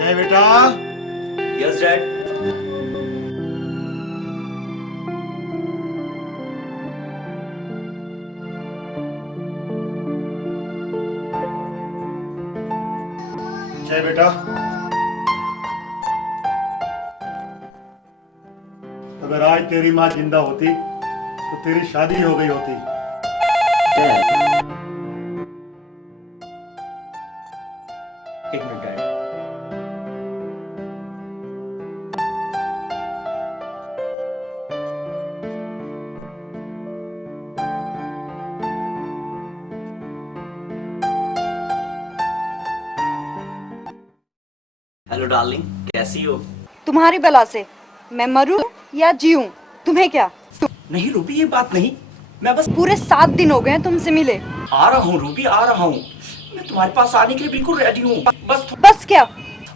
जय बेटा। Yes dad. जय बेटा। अगर आज तेरी माँ जिंदा होती तो तेरी शादी हो गई होती। एक मिनट डैड। हेलो डार्लिंग, कैसी हो? तुम्हारी बला से मैं मरूं या जीऊं तुम्हें क्या? नहीं रूबी, ये बात नहीं। मैं बस पूरे 7 दिन हो गए तुमसे मिले। आ रहा हूँ रूबी, आ रहा हूँ। मैं तुम्हारे पास आने के लिए बिल्कुल रेडी हूँ। बस क्या?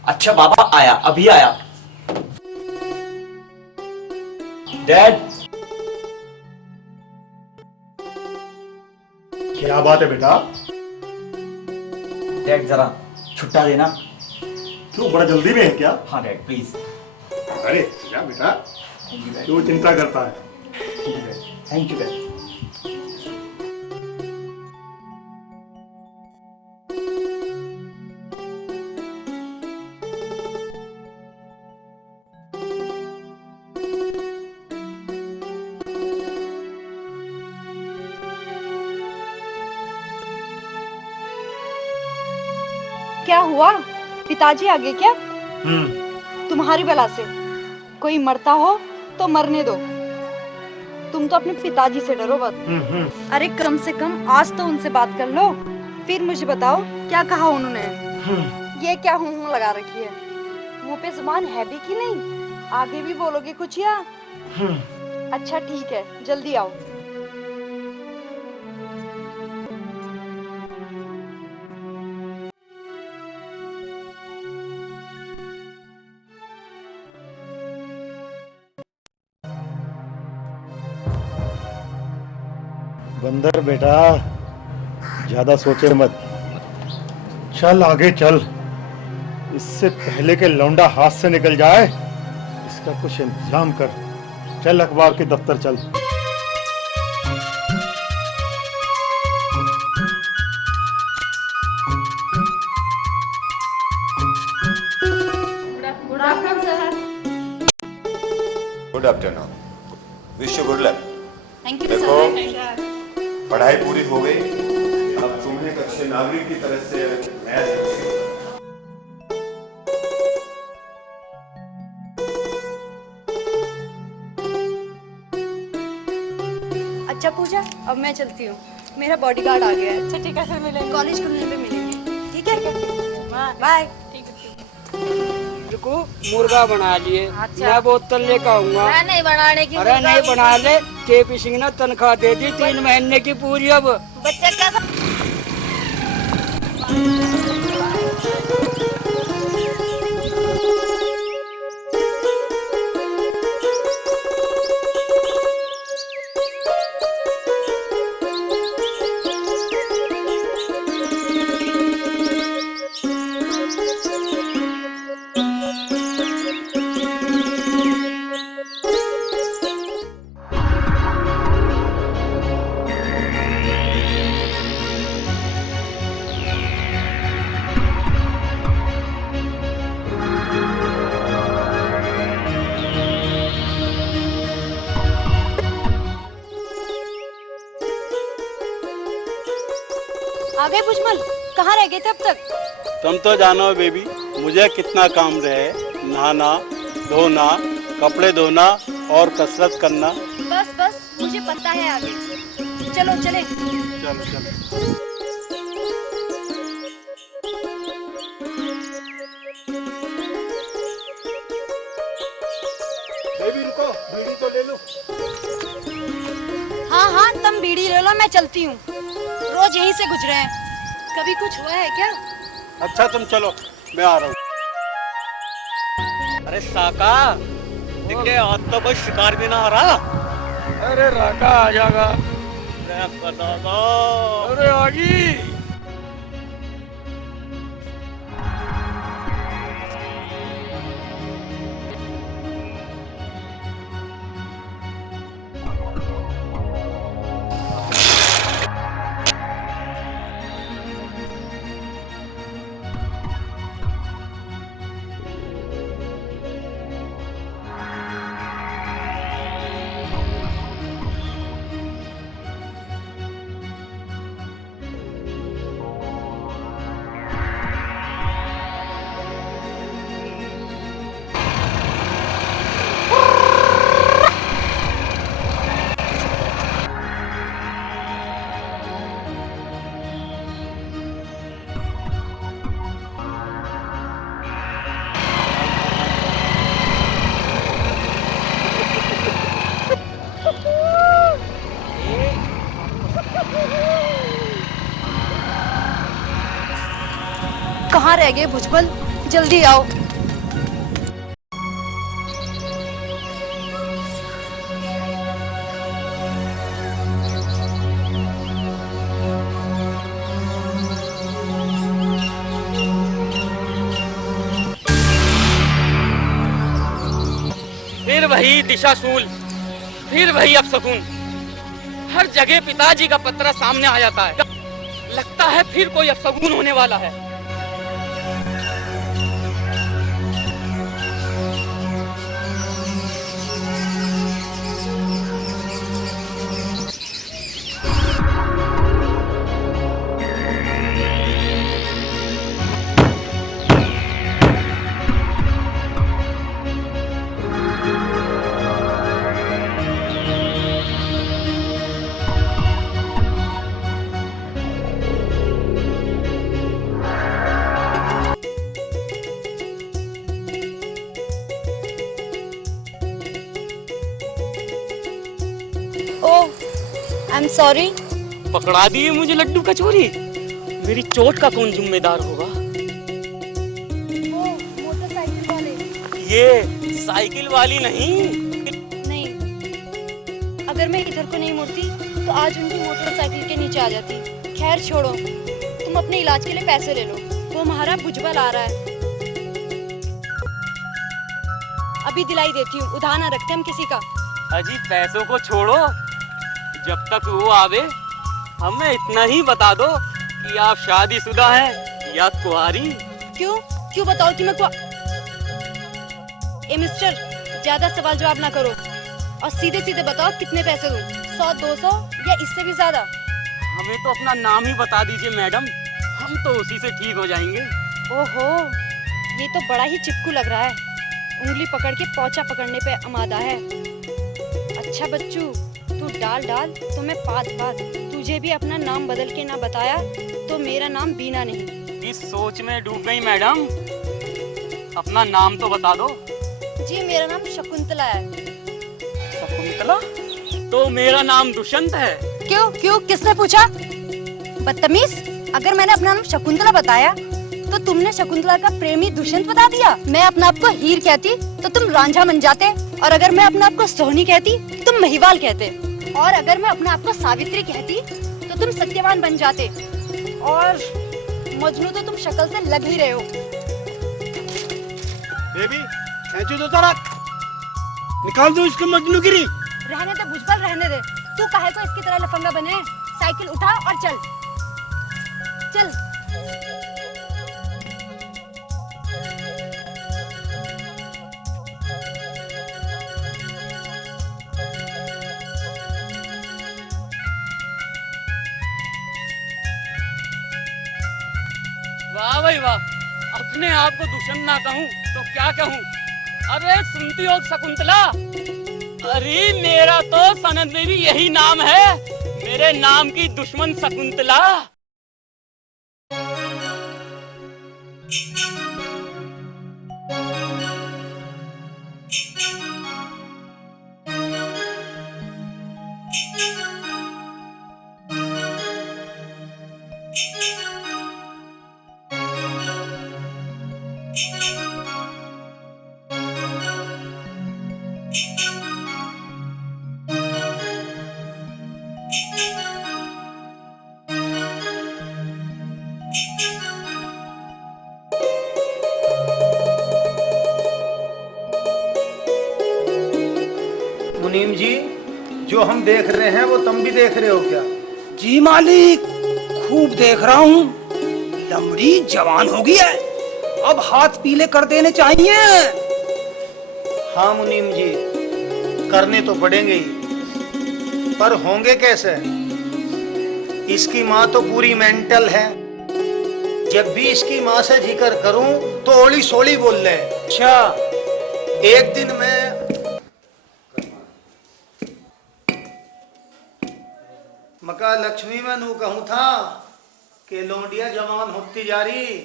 अच्छा बाबा आया, अभी आया। डैड। क्या बात है बेटा? डैड जरा छुट्टा देना। क्यों, बड़ा जल्दी में है क्या? हाँ डैड प्लीज। अरे क्या बेटा, क्यों चिंता करता है? Thank you dad. क्या हुआ? पिताजी आ गए क्या? हम्म। तुम्हारी बला से कोई मरता हो तो मरने दो, तुम तो अपने पिताजी से डरो मत। अरे कम से कम आज तो उनसे बात कर लो, फिर मुझे बताओ क्या कहा उन्होंने। ये क्या हूँ लगा रखी है, मुंह पे जुबान है भी कि नहीं? आगे भी बोलोगे कुछ या? अच्छा ठीक है, जल्दी आओ। बंदर बेटा, ज्यादा सोचे मत, चल आगे चल। इससे पहले के लौंडा हाथ से निकल जाए इसका कुछ इंतजाम कर। चल अखबार के दफ्तर चल। Good afternoon. Wish you good luck. Thank you देखो, पढ़ाई पूरी हो गई, अब तुम्हें एक अच्छे नागरिक की तरह से मैच। अच्छा पूजा, अब मैं चलती हूँ, मेरा बॉडीगार्ड आ गया है। अच्छा ठीक है, फिर मिलेंगे कॉलेज खुलने पे मिलेंगे। ठीक है, बाय। को मुर्गा बना लिए। अच्छा। मैं बोतल लेकर आऊंगा। मैं नहीं बनाने की। अरे नहीं बना ले, केपी सिंह ने तनख्वाह दे दी 3 महीने की पूरी। अब बच्चा कैसा? भुजमल, कहाँ रह गए थे अब तक? तुम तो जानो बेबी, मुझे कितना काम रहे, नहाना, धोना, कपड़े धोना और कसरत करना। बस बस, मुझे पता है आगे। चलो चले। चलो चलो। बेबी रुको, बीड़ी तो ले लो। हाँ हाँ, तुम बीड़ी ले लो, मैं चलती हूँ। रोज यहीं से गुजरे हैं, कभी कुछ हुआ है क्या? अच्छा तुम चलो, मैं आ रहा हूँ। अरे साका, दिखे आज तो कोई शिकार भी ना हो रहा। अरे राका आ जाएगा। अरे आगी। कहाँ रह गए भुजबल, जल्दी आओ। फिर वही दिशाशूल, फिर वही अपशकुन। हर जगह पिताजी का पत्र सामने आ जाता है। लगता है फिर कोई अपशकुन होने वाला है। I am sorry. पकड़ा दिए मुझे लड्डू कचौरी। मेरी चोट का कौन जिम्मेदार होगा? मोटरसाइकिल वाले। ये साइकिल वाली नहीं। नहीं, अगर मैं इधर को नहीं मुड़ती तो आज उनकी मोटरसाइकिल के नीचे आ जाती। खैर छोड़ो, तुम अपने इलाज के लिए पैसे ले लो, वो हमारा भुजबल आ रहा है। अभी दिलाई देती हूँ, उधार ना रखते हम किसी का। अजी पैसों को छोड़ो, जब तक वो आवे हमें इतना ही बता दो कि आप शादीशुदा हैं या कुंवारी। क्यों क्यों बताओ कि मैं ए मिस्टर, ज्यादा सवाल जवाब ना करो और सीधे सीधे बताओ कितने पैसे दूं? 100, 200 या इससे भी ज्यादा? हमें तो अपना नाम ही बता दीजिए मैडम, हम तो उसी से ठीक हो जाएंगे। ओहो, ये तो बड़ा ही चिपकू लग रहा है। उंगली पकड़ के पोंछा पकड़ने पे आमादा है। अच्छा बच्चू, तू डाल डाल तो मैं पात पात। तुझे भी अपना नाम बदल के ना बताया तो मेरा नाम बीना नहीं। इस सोच में डूब गई मैडम, अपना नाम तो बता दो। जी मेरा नाम शकुंतला है। शकुंतला? तो मेरा नाम दुष्यंत है। क्यों क्यों, किसने पूछा? बदतमीज, अगर मैंने अपना नाम शकुंतला बताया तो तुमने शकुंतला का प्रेमी दुष्यंत बता दिया। मैं अपना आप को हीर कहती तो तुम रांझा बन जाते, और अगर मैं अपने आप को सोहनी कहती तो तुम महिवाल कहते, और अगर मैं अपने आप को सावित्री कहती तो तुम सत्यवान बन जाते, और मजनू तो तुम शक्ल से लग ही रहे हो। बेबी कैंची दो तरह निकाल दो इसको मजनूगिरी। रहने दे भुजबल, रहने दे। तू काहे को इसकी तरह लफंगा बने? साइकिल उठा और चल चल। वाह भाई वाह, अपने आप को दुश्मन ना कहूँ तो क्या कहूँ। अरे सुनती हो शकुंतला, अरे मेरा तो सनद में भी यही नाम है, मेरे नाम की दुश्मन शकुंतला। मुनीम जी, जो हम देख रहे हैं वो तुम भी देख रहे हो क्या? जी मालिक, खूब देख रहा हूँ। लमड़ी जवान हो गई है, अब हाथ पीले कर देने चाहिए। हाँ मुनीम जी, करने तो पड़ेंगे ही, पर होंगे कैसे? इसकी माँ तो पूरी मेंटल है। जब भी इसकी माँ से जिक्र करूं तो ओली सोली बोल ले। अच्छा, एक दिन मैं मका लक्ष्मी में नू कहूं था कि लौंडिया जवान होती जा रही,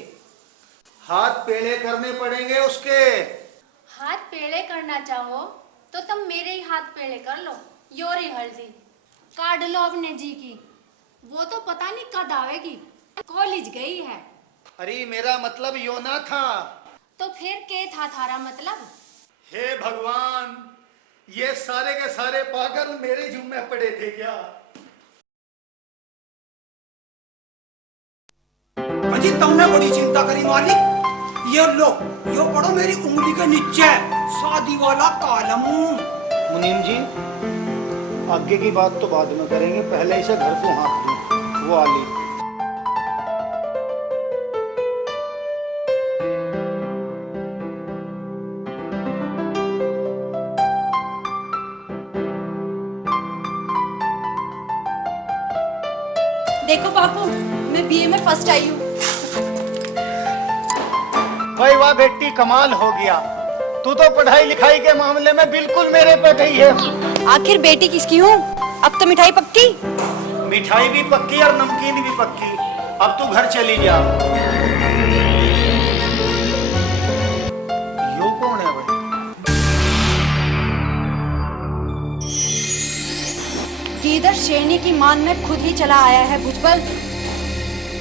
हाथ पेले करने पड़ेंगे उसके। हाथ पेड़े करना चाहो तो तुम मेरे ही हाथ पेड़े कर लो। योरी हल्दी काट लो अपने जी की, वो तो पता नहीं कद आवेगी, कॉलेज गई है। अरे मेरा मतलब यो ना था। तो फिर के था थारा मतलब? हे भगवान, ये सारे के सारे पागल मेरे जुम्मे पड़े थे क्या? अजी तुमने बड़ी चिंता करी मालिक। ये लो, यो पढ़ो मेरी उंगली के नीचे, शादी वाला कॉलम। मुनीम जी, आगे की बात तो बाद में करेंगे, पहले इसे घर को हाथ दूं। वो आली देखो बापू, मैं बीए में फर्स्ट आई हूँ। भाई वाह बेटी, कमाल हो गया। तू तो पढ़ाई लिखाई के मामले में बिल्कुल मेरे पे गई है। आखिर बेटी किसकी हूँ? अब तो मिठाई पक्की। मिठाई भी पक्की और नमकीन भी पक्की। अब तू घर चली जा। यो कौन है भाई? किधर शेरनी की मान में खुद ही चला आया है भुजबल।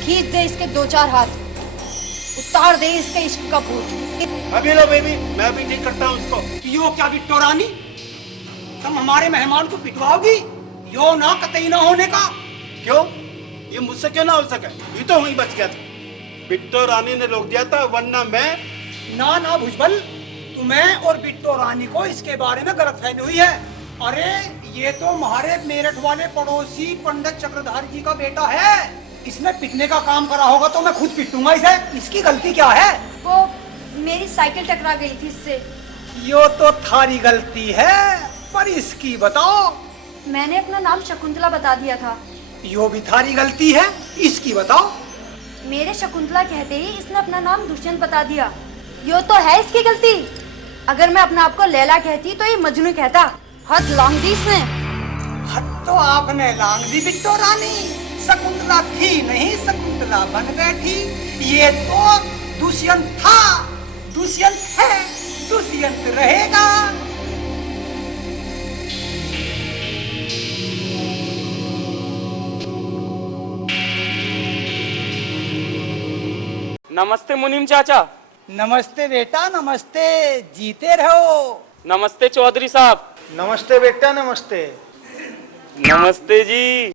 खींच दे इसके दो चार हाथ, उतार दे इसके इश्क का भूत। अभी लो बेबी, मैं भी ठीक करता हूँ उसको। यो क्या बिट्टो रानी, तुम हमारे मेहमान को पिटवाओगी? यो ना कतई ना होने का। क्यों? ये मुझसे क्यों ना हो सके? ये तो वहीं बच गया था। बिट्टो रानी ने रोक दिया था, वरना मैं। ना ना भुजबल, तुम्हें और बिट्टो रानी को इसके बारे में गलतफहमी हुई है। अरे ये तो हमारे मेरठ वाले पड़ोसी पंडित चक्रधारी जी का बेटा है। इसने पिटने का काम करा होगा तो मैं खुद पिटूंगा इसे। इसकी गलती क्या है? वो मेरी साइकिल टकरा गई थी इससे। यो तो थारी गलती है, पर इसकी बताओ। मैंने अपना नाम शकुंतला बता दिया था। यो भी थारी गलती है, इसकी बताओ। मेरे शकुंतला कहते ही इसने अपना नाम दुष्यंत बता दिया। यो तो है इसकी गलती। अगर मैं अपना आपको लैला कहती तो ये मजनू कहता। हद लांग दी इसने। हद तो आपने लांग दी बिट्टो रानी। शकुंतला थी नहीं, शकुंतला बन बैठी। ये तो दुष्यंत था, दुष्यंत है, दुष्यंत रहेगा। नमस्ते मुनीम चाचा। नमस्ते बेटा, नमस्ते। जीते रहो। नमस्ते चौधरी साहब। नमस्ते बेटा, नमस्ते। नमस्ते जी।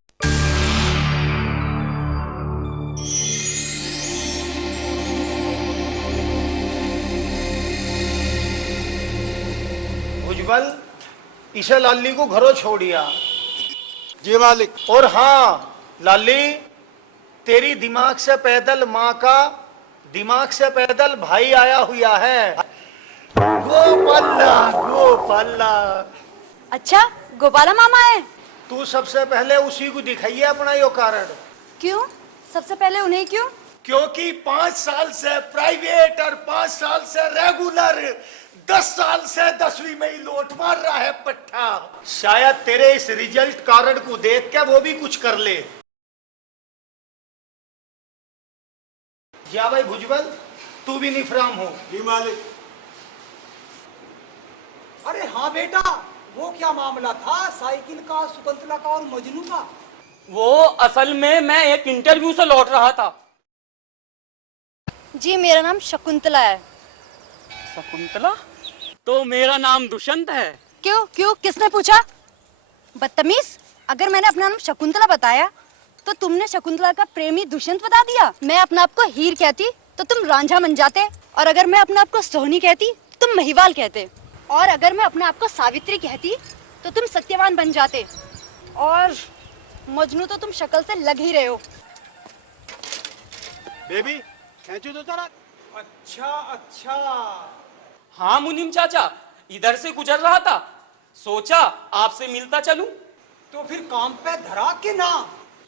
भुजबल, इसे लाली को घरों छोड़िया। जी मालिक। और हाँ लाली, तेरी दिमाग से पैदल माँ का दिमाग से पैदल भाई आया हुआ है। गोपाला, गोपाला। अच्छा, गोपाला मामा है। तू सबसे पहले उसी को दिखाइए अपना यो कारण। क्यों? सबसे पहले उन्हें क्यों? क्योंकि 5 साल से प्राइवेट और 5 साल से रेगुलर, 10 साल से 10वीं में ही लोट मार रहा है पट्टा। शायद तेरे इस रिजल्ट कार्ड को देख के वो भी कुछ कर ले। या भाई भुजबल, तू भी निफराम हो। जी मालिक। अरे हाँ बेटा, वो क्या मामला था साइकिल का, शकुंतला का और मजनू का? वो असल में मैं एक इंटरव्यू से लौट रहा था। जी मेरा नाम शकुंतला है। शकुंतला? तो मेरा नाम दुष्यंत है। क्यों क्यों, किसने पूछा? बदतमीज, अगर मैंने अपना नाम शकुंतला बताया तो तुमने शकुंतला का प्रेमी दुष्यंत बता दिया। मैं अपने आप को हीर कहती तो तुम रांझा बन जाते, और अगर मैं अपने आप को सोहनी कहती तो तुम महिवाल कहते, और अगर मैं अपने आप को सावित्री कहती तो तुम सत्यवान बन जाते, और मजनू तो तुम शक्ल से लग ही रहे हो। बेबी खींचो तो जरा। अच्छा अच्छा। हाँ मुनीम चाचा, इधर से गुजर रहा था, सोचा आपसे मिलता चलूं। तो फिर काम पे धरा के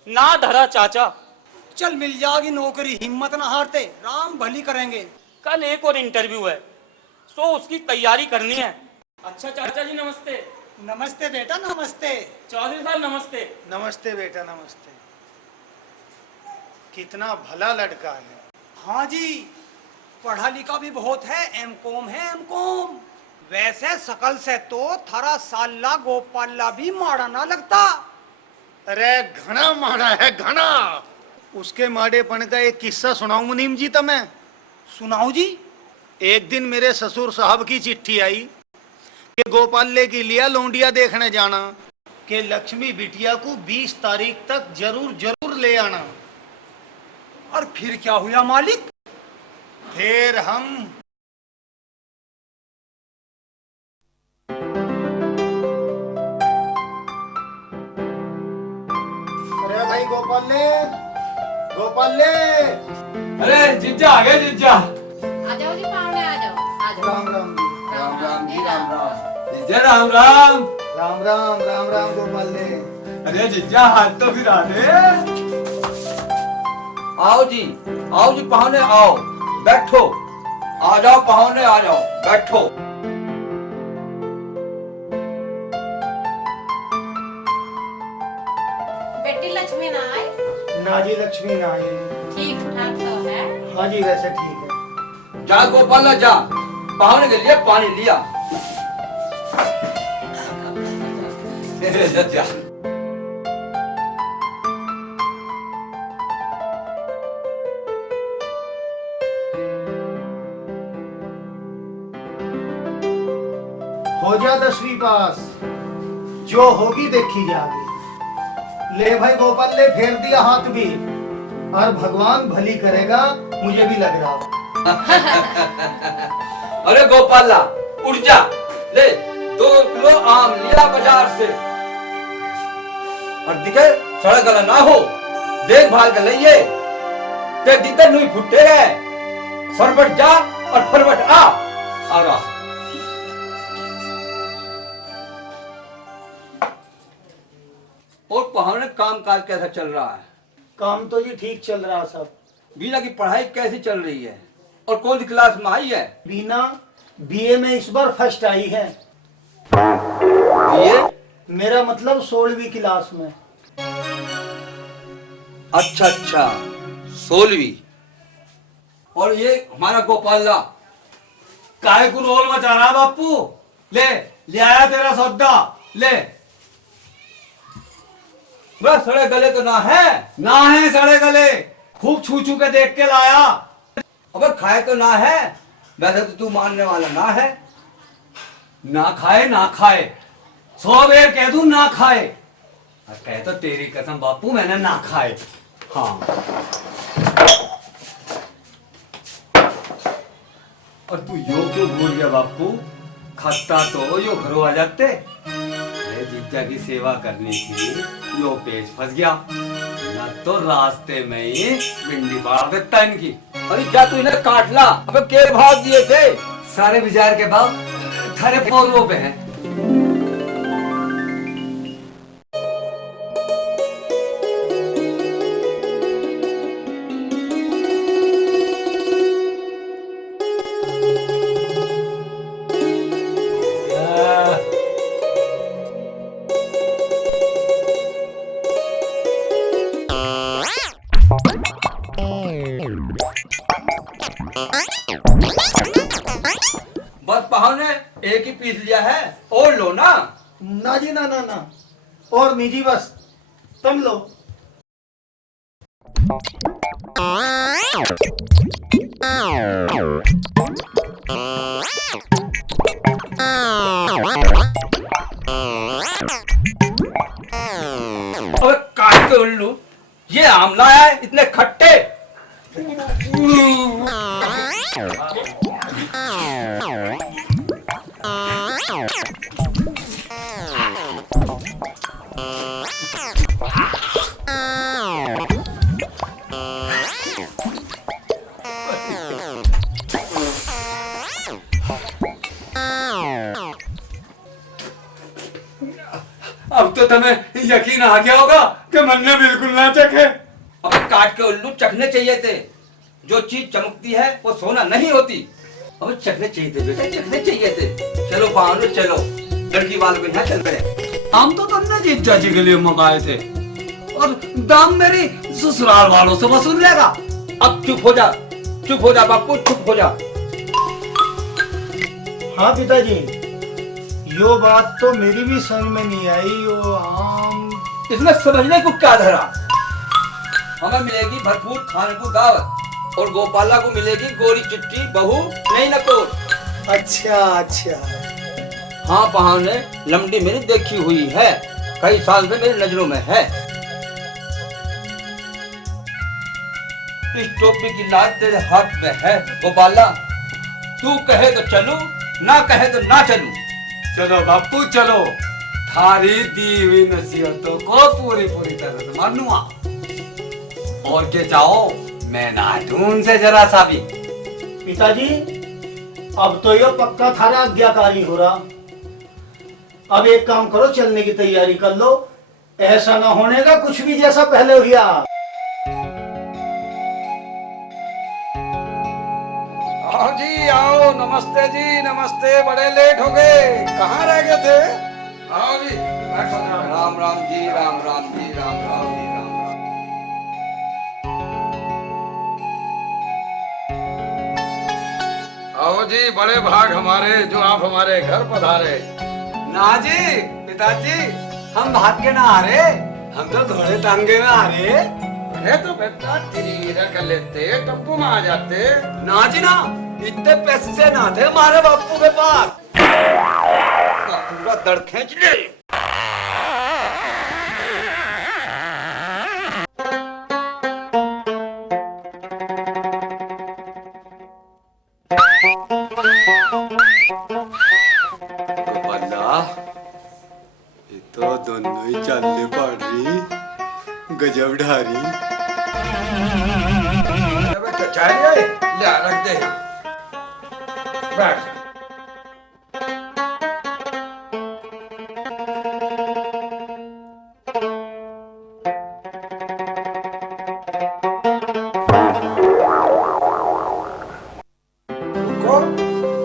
ना धरा चाचा। चल मिल जाएगी नौकरी, हिम्मत ना हारते, राम भली करेंगे। कल एक और इंटरव्यू है, सो उसकी तैयारी करनी है। अच्छा चाचा जी नमस्ते। नमस्ते बेटा नमस्ते। चौधरी साहब नमस्ते। नमस्ते बेटा नमस्ते। कितना भला लड़का है। हाँ जी, पढ़ा लिखा भी बहुत है, एमकॉम है एमकॉम। वैसे सकल से तो थारा साला गोपाला भी माड़ा ना लगता। अरे घना माड़ा है घना। उसके माड़ेपन का एक किस्सा सुनाऊं मुनीम जी तुम्हें? सुनाओ जी। एक दिन मेरे ससुर साहब की चिट्ठी आई कि गोपाले की लिया लौंडिया देखने जाना, कि लक्ष्मी बिटिया को 20 तारीख तक जरूर जरूर ले आना। और फिर क्या हुआ मालिक? फिर हम अरे भाई गोपाले, गोपाले। अरे जीजा आ गए जीजा। आ जाओ जी पावने, आ जाओ आ जाओ। राम राम राम राम जी राम राम। जीजा राम राम। राम राम राम राम गोपाले। अरे जीजा हाथ तो फिर दे। आओ जी पाहुने आओ, बैठो। आ जाओ पाहुने आ जाओ, बैठो। बेटी लक्ष्मी ना आई? ना जी लक्ष्मी ना आई। ठीक ठाक तो है। हाँ जी वैसे ठीक है। जा गोपाला जा, पाहुने के लिए पानी लिया। जा। हो जा 10वीं पास, जो होगी देखी जाएगी। ले भाई गोपाल ले, फेर दिया हाथ भी, और भगवान भली करेगा, मुझे भी लग रहा। अरे गोपाला उठ जा, ले 2 किलो आम लिया बाजार से, और दिखे सड़क गला ना हो, देखभाल कर लिए। ते दिक्कत नहीं फुटे गए, फरवट जा और फरवट आ रहा। और पहाड़ काम काज कैसा चल रहा है? काम तो जी ठीक चल रहा सब। बीना की पढ़ाई कैसी चल रही है, और कौन सी क्लास में आई है? बीना बीए में इस बार फर्स्ट आई है। ये मेरा मतलब 16वीं क्लास में। अच्छा 16वीं। और ये हमारा गोपाला काहे को रोल मचा रहा बापू? ले आया तेरा सौदा, ले। बस सड़े गले तो ना है सड़े गले, खूब छू छू के देख के लाया। अबे खाए तो ना है, वैसे तो तू मानने वाला ना है। ना खाए 100 बेर कह दूं ना खाए, और कह तो तेरी कसम बापू मैंने ना खाए। हाँ, और तू यो क्यों भूल गया बापू? खत्ता तो यो घरों आ जाते, जीजा की सेवा करने की यो पेश फंस गया, न तो रास्ते में ही भिंडी बाढ़ देता इनकी। अरे क्या तू इन्हें काट ला? अबे के भाव दिए थे? सारे बाजार के भाव थारे पौधों पे हैं। बस पाहुन ने एक ही पीस लिया है, और लो ना। ना जी, ना ना ना, और नहीं जी, बस तुम लो। अबे काहे के उल्लू, ये आमला है, इतने खट्टे। अब तो तुम्हें यकीन आ गया होगा कि मैंने बिल्कुल ना चखे। अबे काट के उल्लू, चखने चाहिए थे। जो चीज चमकती है वो सोना नहीं होती। अबे चखने चाहिए थे बेटा, चखने चाहिए थे। चलो पाहुन चलो, लड़की वालों के यहाँ चल रहे। हम तो तुमने जीजा जी के लिए मंगाए थे, और दाम मेरी ससुराल वालों से वसूल लेगा। अब चुप हो जा, चुप हो जा बापू, चुप हो जा। हाँ पिताजी, यो बात तो मेरी भी समझ में नहीं आई। यो आम इसमें समझने को क्या धरा? हमें मिलेगी भरपूर खाने को दावत, और गोपाला को मिलेगी गोरी चिट्ठी बहू नहीं नकोर। अच्छा अच्छा। हाँ पाहुन ने लमडी मेरी देखी हुई है, कई साल से मेरी नजरों में है। इस टोपी की लाज तेरे हाथ में है गोपाला, तू कहे तो चलूं, ना कहे तो ना चलूं। चलो बापू चलो, थारी दी हुई नसीहतों को पूरी तरह से मानूंगा। और के जाओ, मैं ना दूं से जरा सा भी। पिताजी, अब तो यो पक्का थारा आज्ञाकारी हो रहा। अब एक काम करो, चलने की तैयारी कर लो। ऐसा ना होने का कुछ भी जैसा पहले हुआ। आओ जी आओ, नमस्ते जी नमस्ते, बड़े लेट हो गए, कहाँ रह गए थे? आओ जी बैठो। राम राम जी, राम राम जी, राम राम जी, राम राम। आओ जी, बड़े भाग हमारे जो आप हमारे घर पधारे। ना जी पिताजी, हम भाग के ना आ रहे, हम तो घोड़े टांगे में आ रहे। अरे तो बेटा तिरीरा कर लेते, टप्पू में आ जाते। ना जी ना, इतने पैसे ना थे हमारे बापू के पास। पूरा दर्द खींच ले। गोपाला, ये तो दोनों ही चलने पड़ रही, गजब ढारी। बेटा चाहिए, ले रख दे, बैठ। रुको,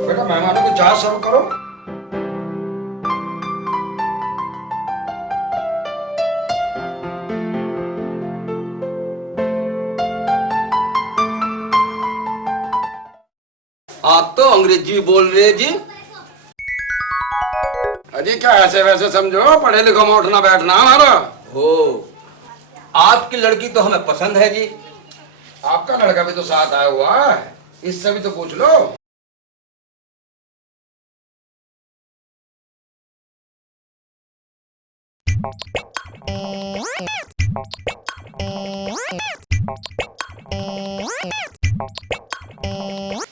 बेटा मेहमानों को चाय सर्व करो। आप तो अंग्रेजी बोल रहे जी। अजी क्या ऐसे वैसे समझो, पढ़े लिखो में उठना बैठना हमारा। हो, आपकी लड़की तो हमें पसंद है जी। आपका लड़का भी तो साथ आया हुआ है, इससे भी तो पूछ लो।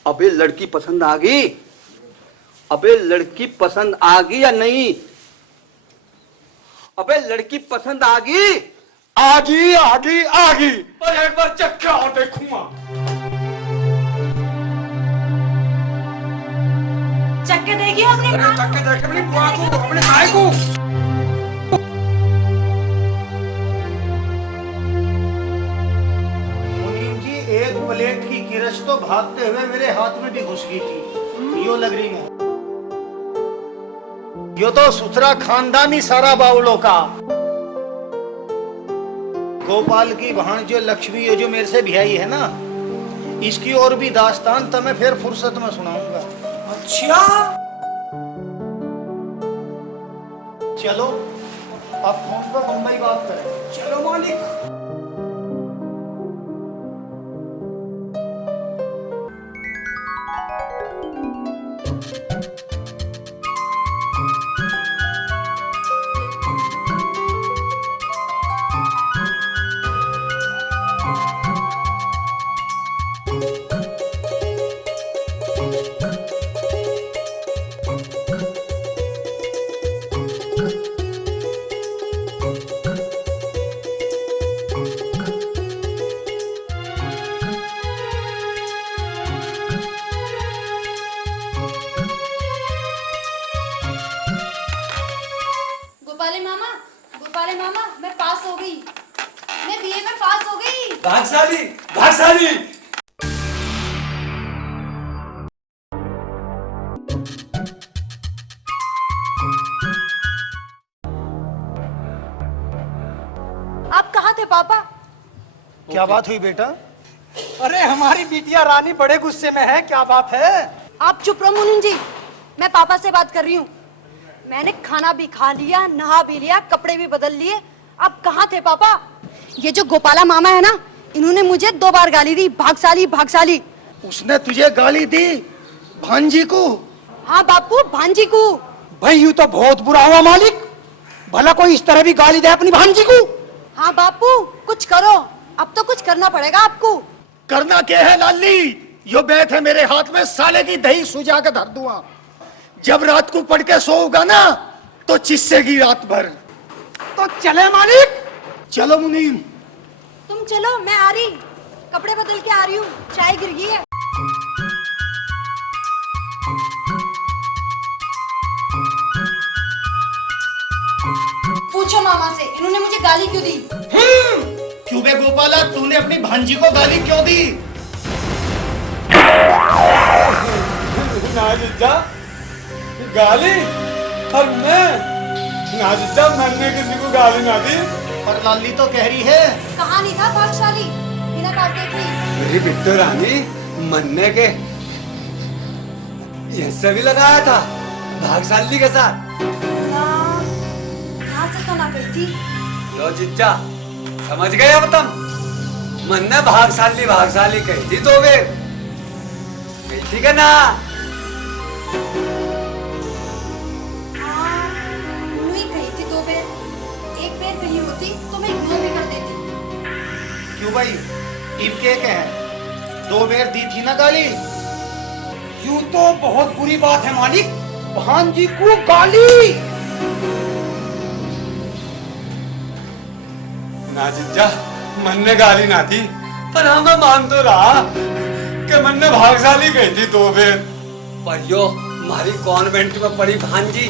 अबे लड़की पसंद आ गई? अबे लड़की पसंद आ गई या नहीं? अबे लड़की पसंद आ गई? आगी आगी आगी, और एक बार चक्का और देखूंगा। चक्के देगी अपने अरे चक्के देख अपनी बुआ को, अपने भाई को। मुनीम जी, एक प्लेट की गिरज तो भागते हुए मेरे हाथ में भी घुस गई थी। यो लग रही है, यो तो सुथरा खानदानी सारा बाउलों का। गोपाल की भाण जो लक्ष्मी, ये जो मेरे से ब्याही है ना, इसकी और भी दास्तान तुम्हें फिर फुर्सत में सुनाऊंगा। अच्छा, चलो अब फोन पर मुंबई बात करें। चलो मालिक। गोपाले मामा, मैं पास हो गई। मैं बीए में पास हो गई। भागशाली, भागशाली। आप कहाँ थे पापा? क्या बात हुई बेटा? अरे हमारी बिटिया रानी बड़े गुस्से में है, क्या बात है? आप चुप रहो मुनीम जी, मैं पापा से बात कर रही हूँ। मैंने खाना भी खा लिया, नहा भी लिया, कपड़े भी बदल लिए। आप कहाँ थे पापा? ये जो गोपाला मामा है ना, इन्होंने मुझे 2 बार गाली दी, भागशाली भागशाली। उसने तुझे गाली दी? भांजी को? हाँ बापू, भांजी को। भाई यूँ तो बहुत बुरा हुआ मालिक, भला कोई इस तरह भी गाली दे अपनी भांजी को। हाँ बापू, कुछ करो, अब तो कुछ करना पड़ेगा आपको। करना क्या है लाली? यो बैठ है मेरे हाथ में, साले की दही सुजा के धर दूंगा। जब रात को पढ़ के सोऊंगा ना तो चिस्सेगी रात भर। तो चले मालिक। चलो मुनीम। तुम चलो, मैं आ रही, कपड़े बदल के आ रही हूँ, चाय गिर गई है। पूछो मामा से, इन्होंने मुझे गाली क्यों दी? क्यों बे गोपाला, तूने अपनी भांजी को गाली क्यों दी? ना जीजा, गाली? और मैंने किसी को गाली ना दी। पर लाली तो कह रही है। कहाँ नहीं था भागशाली, बिना काटे थी। मेरी बिट्टू रानी मन्ने के ऐसे भी लगाया था भागशाली के साथ। यहाँ से तो ना गई थी। लो जीजा, समझ गए अब तुम? मन्ने भागशाली भागशाली कही थी 2 बार, कही थी क्या ना? कही थी 2 बार, 1 बार कही होती तो मैं इग्नोर भी कर देती। क्यों भाई, इनके है 2 बार दी थी ना गाली? यूँ तो बहुत बुरी बात है मालिक, भांजी को गाली। ना जीजा, मन ने गाली ना थी, पर हाँ मैं मान तो रहा कि मन ने भागशाली कही थी 2 बार। पर यो हमारी कॉन्वेंट में पड़ी भांजी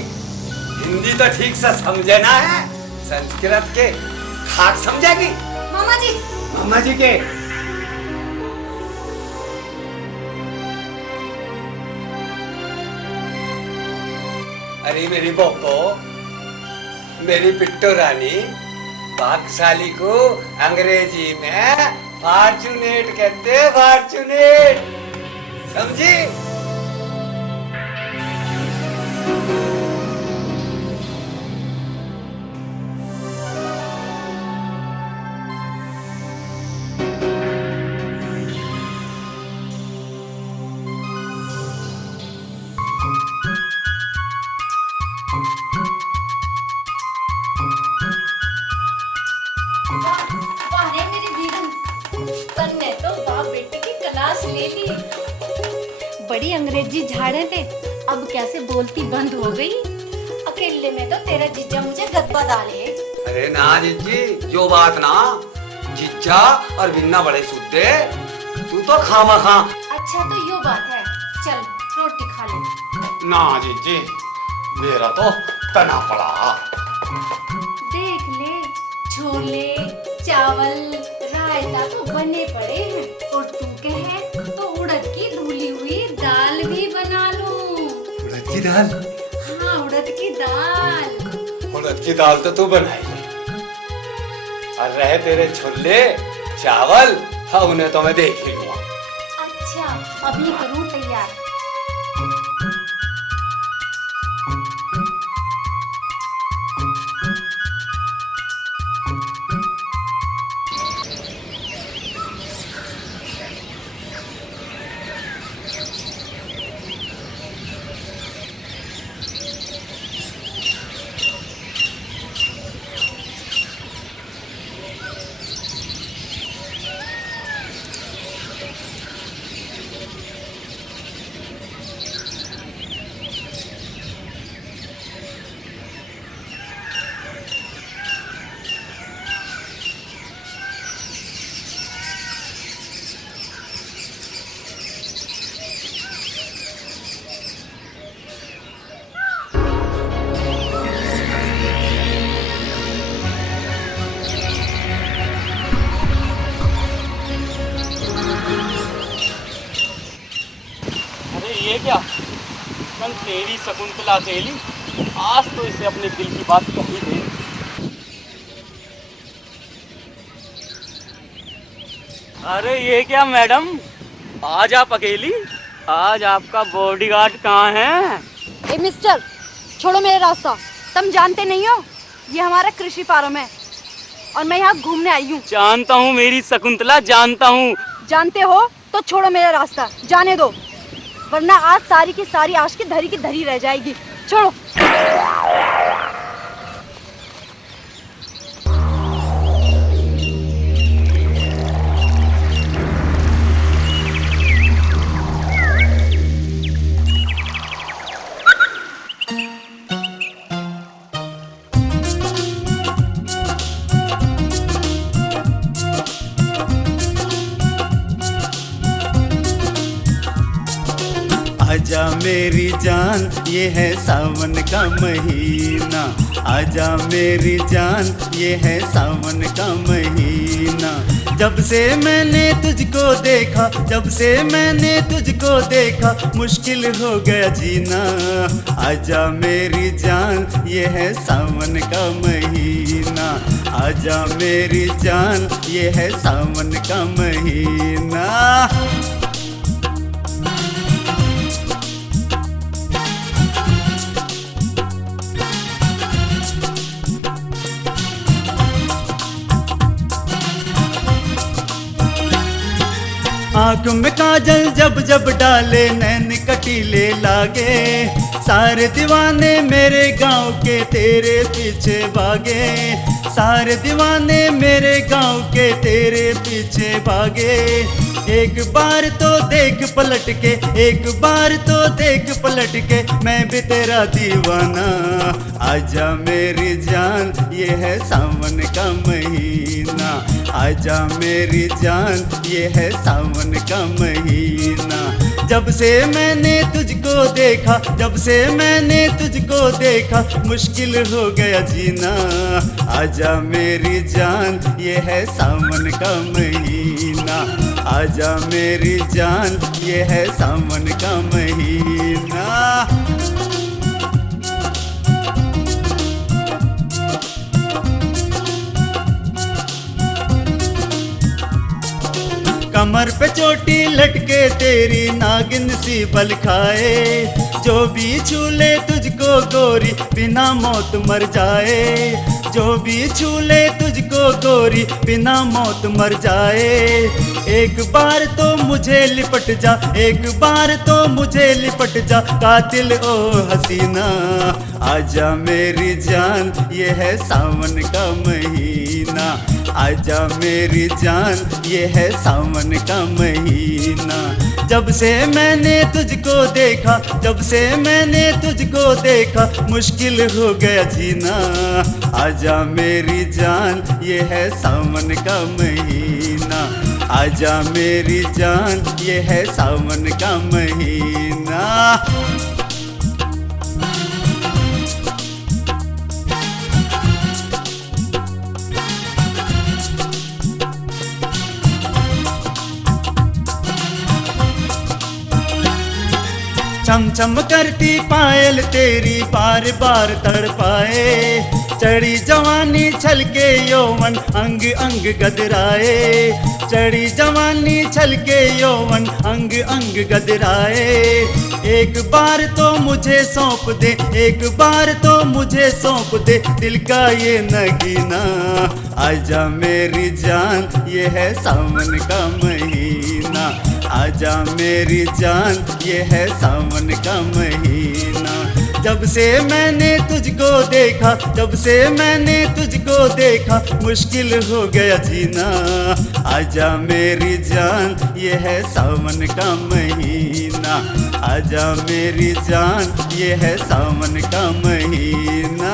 हिंदी तो ठीक से समझे ना है, संस्कृत के खाक समझेगी। मामा जी, मामा जी के अरे मेरी बोको, मेरी पिट्टू रानी, भागशाली को अंग्रेजी में फॉर्चुनेट कहते हैं, फॉर्चुनेट, समझी? वाह रे मेरी बीगम, तन्ने तो बाप बेटे की क्लास ले ली। बड़ी अंग्रेजी झाड़े थे, अब कैसे बोलती बंद हो गई। अकेले में तो तेरा जीजा मुझे गदबा डाले। अरे ना जीजी, जो बात ना, जीजा और बिन्ना बड़े सुद्दे, तू तो खामा खा। अच्छा तो यो बात है, चल रोटी खा ले। ना जीजी, मेरा तो तना पड़ा। देख ले, छोले चावल रायता तो बने पड़े हैं, और तू कहे तो उड़द की धुली हुई दाल भी बना लूं। उड़द की दाल? हाँ, उड़द की दाल। उड़द की दाल तो तू बनाई ले, और रहे तेरे छोले चावल, हाँ उन्हें तो मैं देख ही लूंगा। अभी करूँ तैयार। ये क्या, कल तेरी शकुंतला अकेली, आज तो इसे अपने दिल की बात कह ही दे। अरे ये क्या मैडम, आज आप अकेली? आज आपका बॉडीगार्ड कहाँ है? ए मिस्टर, छोड़ो मेरा रास्ता। तुम जानते नहीं हो ये हमारा कृषि फार्म है और मैं यहाँ घूमने आई हूँ। जानता हूँ मेरी शकुंतला, जानता हूँ। जानते हो तो छोड़ो मेरा रास्ता, जाने दो, वरना आज सारी की सारी आश की धरी रह जाएगी। छोड़ो। आजा मेरी जान, ये है सावन का महीना। आजा मेरी जान, ये है सावन का महीना। जब से मैंने तुझको देखा, जब से मैंने तुझको देखा, मुश्किल हो गया जीना। आजा मेरी जान, ये है सावन का महीना। आजा मेरी जान, ये है सावन का महीना। आँख में काजल जब जब डाले, नैन कटीले लागे। सारे दीवाने मेरे गांव के तेरे पीछे भागे। सारे दीवाने मेरे गांव के तेरे पीछे भागे। एक बार तो देख पलट के, एक बार तो देख पलट के, मैं भी तेरा दीवाना। आजा मेरी जान, ये है सावन का महीना। आजा मेरी जान, ये है सावन का महीना। जब से मैंने तुझको देखा, जब से मैंने तुझको देखा, मुश्किल हो गया जीना। आजा मेरी जान, ये है सावन का महीना। आजा मेरी जान, ये है सावन का महीना। कमर पे चोटी लटके तेरी नागिन सी बल खाए। जो भी छूले तुझको गोरी बिना मौत मर जाए। जो भी छूले तुझको गोरी बिना मौत मर जाए। एक बार तो मुझे लिपट जा, एक बार तो मुझे लिपट जा, कातिल ओ हसीना। आजा मेरी जान, ये है सावन का महीना। आजा मेरी जान, ये है सावन का महीना। जब से मैंने तुझको देखा, जब से मैंने तुझको देखा, मुश्किल हो गया जीना। आजा मेरी जान, ये है सावन का महीना। आजा मेरी जान, ये है सावन का महीना। चम चम करती पायल तेरी बार बार तड़पाए। चढ़ी जवानी छलके यौवन अंग अंग गदराए। चढ़ी जवानी छलके यौवन अंग अंग गदराए। एक बार तो मुझे सौंप दे, एक बार तो मुझे सौंप दे दिल का ये नगीना। आजा मेरी जान ये है सावन का महीना, आजा मेरी जान ये है सावन का महीना। जब से मैंने तुझको देखा, जब से मैंने तुझको देखा मुश्किल हो गया जीना। आजा मेरी जान ये है सावन का महीना, आजा मेरी जान ये है सावन का महीना।